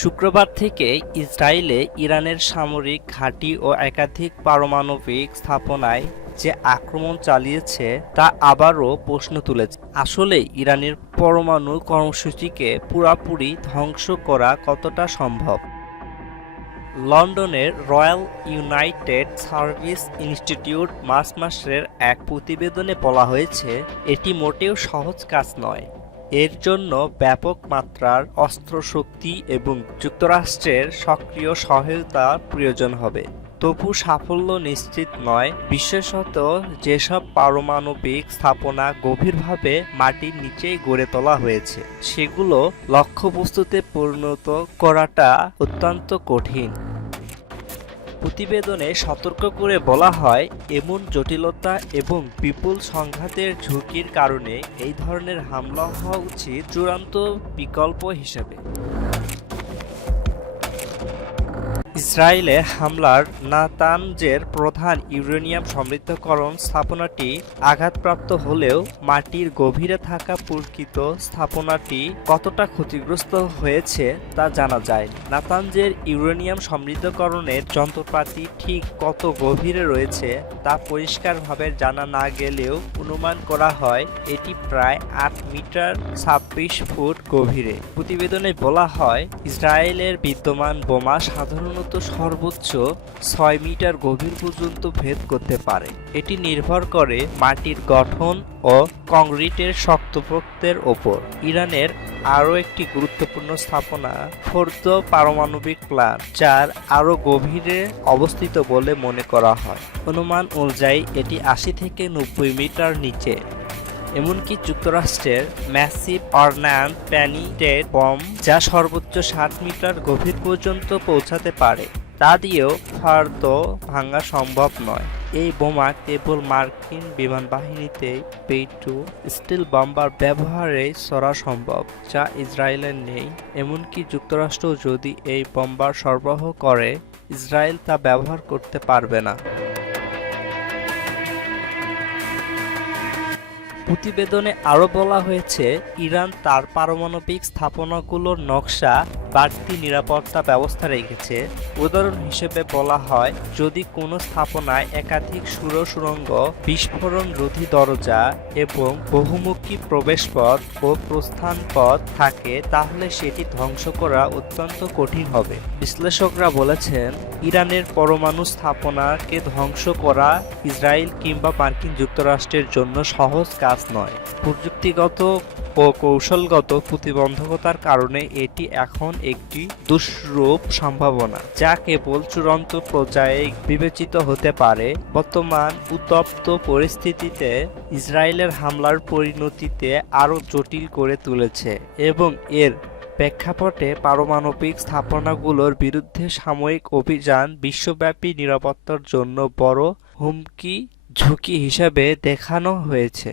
শুক্রবার থেকে ইসরায়েলে ইরানের সামরিক ঘাঁটি ও একাধিক পারমাণবিক স্থাপনায় যে আক্রমণ চালিয়েছে তা আবারও প্রশ্ন তুলেছে। আসলে ইরানের পরমাণু কর্মসূচিকে পুরাপুরি ধ্বংস করা কতটা সম্ভব? লন্ডনের royal united service institute March মাসের এক প্রতিবেদনে বলা হয়েছে, এটি মোটেও সহজ কাজ নয়। এর জন্য ব্যাপক মাত্রার অস্ত্রশক্তি এবং যুক্তরাষ্ট্রের সক্রিয় সহায়তা প্রয়োজন হবে। তবু সাফল্য নিশ্চিত নয়। বিশেষত যেসব পারমাণবিক স্থাপনা গভীরভাবে মাটির নিচেই গড়ে তোলা হয়েছে, সেগুলো লক্ষ্যবস্তুতে পরিণত করাটা অত্যন্ত কঠিন। প্রতিবেদনে সতর্ক করে বলা হয়, এমন জটিলতা এবং বিপুল সংঘাতের ঝুঁকির কারণে এই ধরনের হামলা হওয়া উচিত চূড়ান্ত বিকল্প হিসেবে। ইসরায়েলে হামলার নাতানজের প্রধান ইউরেনিয়াম সমৃদ্ধকরণ স্থাপনাটি আঘাতপ্রাপ্ত হলেও মাটির গভীরে থাকা প্রকৃত স্থাপনাটি কতটা ক্ষতিগ্রস্ত হয়েছে তা জানা যায়। নাতানজের ইউরেনিয়াম সমৃদ্ধকরণের যন্ত্রপাতি ঠিক কত গভীরে রয়েছে তা পরিষ্কারভাবে জানা না গেলেও অনুমান করা হয় এটি প্রায় আট মিটার ছাব্বিশ ফুট গভীরে। প্রতিবেদনে বলা হয়, ইসরায়েলের বিদ্যমান বোমা সাধারণত সর্বোচ্চ ছয় মিটার গভীর পর্যন্ত ভেদ করতে পারে। এটি নির্ভর করে মাটির গঠন ও কংক্রিটের শক্তপোক্তের ওপর। ইরানের আরও একটি গুরুত্বপূর্ণ স্থাপনা, ফোর্দ পারমাণবিক প্ল্যান্ট যার আরও গভীরে অবস্থিত বলে মনে করা হয়। অনুমান অনুযায়ী, এটি আশি থেকে নব্বই মিটার নিচে। এমনকি যুক্তরাষ্ট্রের ম্যাসিভ অর্নান প্যানিটেড বম, যা সর্বোচ্চ ষাট মিটার গভীর পর্যন্ত পৌঁছাতে পারে। তা দিয়েও ফার্দ ভাঙা সম্ভব নয়। এই বোমা কেবল মার্কিন বিমান বাহিনীতে পেটু স্টিল বম্বার ব্যবহারে সরা সম্ভব, যা ইসরায়েলের নেই। এমনকি যুক্তরাষ্ট্র যদি এই বম্বার সরবরাহ করে, ইসরায়েল তা ব্যবহার করতে পারবে না। প্রতিবেদনে আরও বলা হয়েছে, ইরান তার পারমাণবিক স্থাপনাগুলোর নকশা বাড়তি নিরাপত্তা ব্যবস্থা রেখেছে। উদাহরণ হিসেবে বলা হয়, যদি কোনো স্থাপনায় একাধিক সুর সুরঙ্গ বিস্ফোরণ রোধী দরজা এবং বহুমুখী প্রবেশপথ ও প্রস্থান পথ থাকে, তাহলে সেটি ধ্বংস করা অত্যন্ত কঠিন হবে। বিশ্লেষকরা বলেছেন, ইরানের পরমাণু স্থাপনাকে ধ্বংস করা ইসরায়েল কিংবা মার্কিন যুক্তরাষ্ট্রের জন্য সহজ কাজ নয়। প্রযুক্তিগত ও কৌশলগত প্রতিবন্ধকতার কারণে এটি এখন একটি দুষ্রূপ সম্ভাবনা, যা কেবল চূড়ান্ত পর্যায়ে বিবেচিত হতে পারে। বর্তমান উত্তপ্ত পরিস্থিতিতে ইসরায়েলের হামলার পরিণতিতে আরও জটিল করে তুলেছে এবং এর প্রেক্ষাপটে পারমাণবিক স্থাপনাগুলোর বিরুদ্ধে সাময়িক অভিযান বিশ্বব্যাপী নিরাপত্তার জন্য বড় হুমকি ঝুঁকি হিসাবে দেখানো হয়েছে।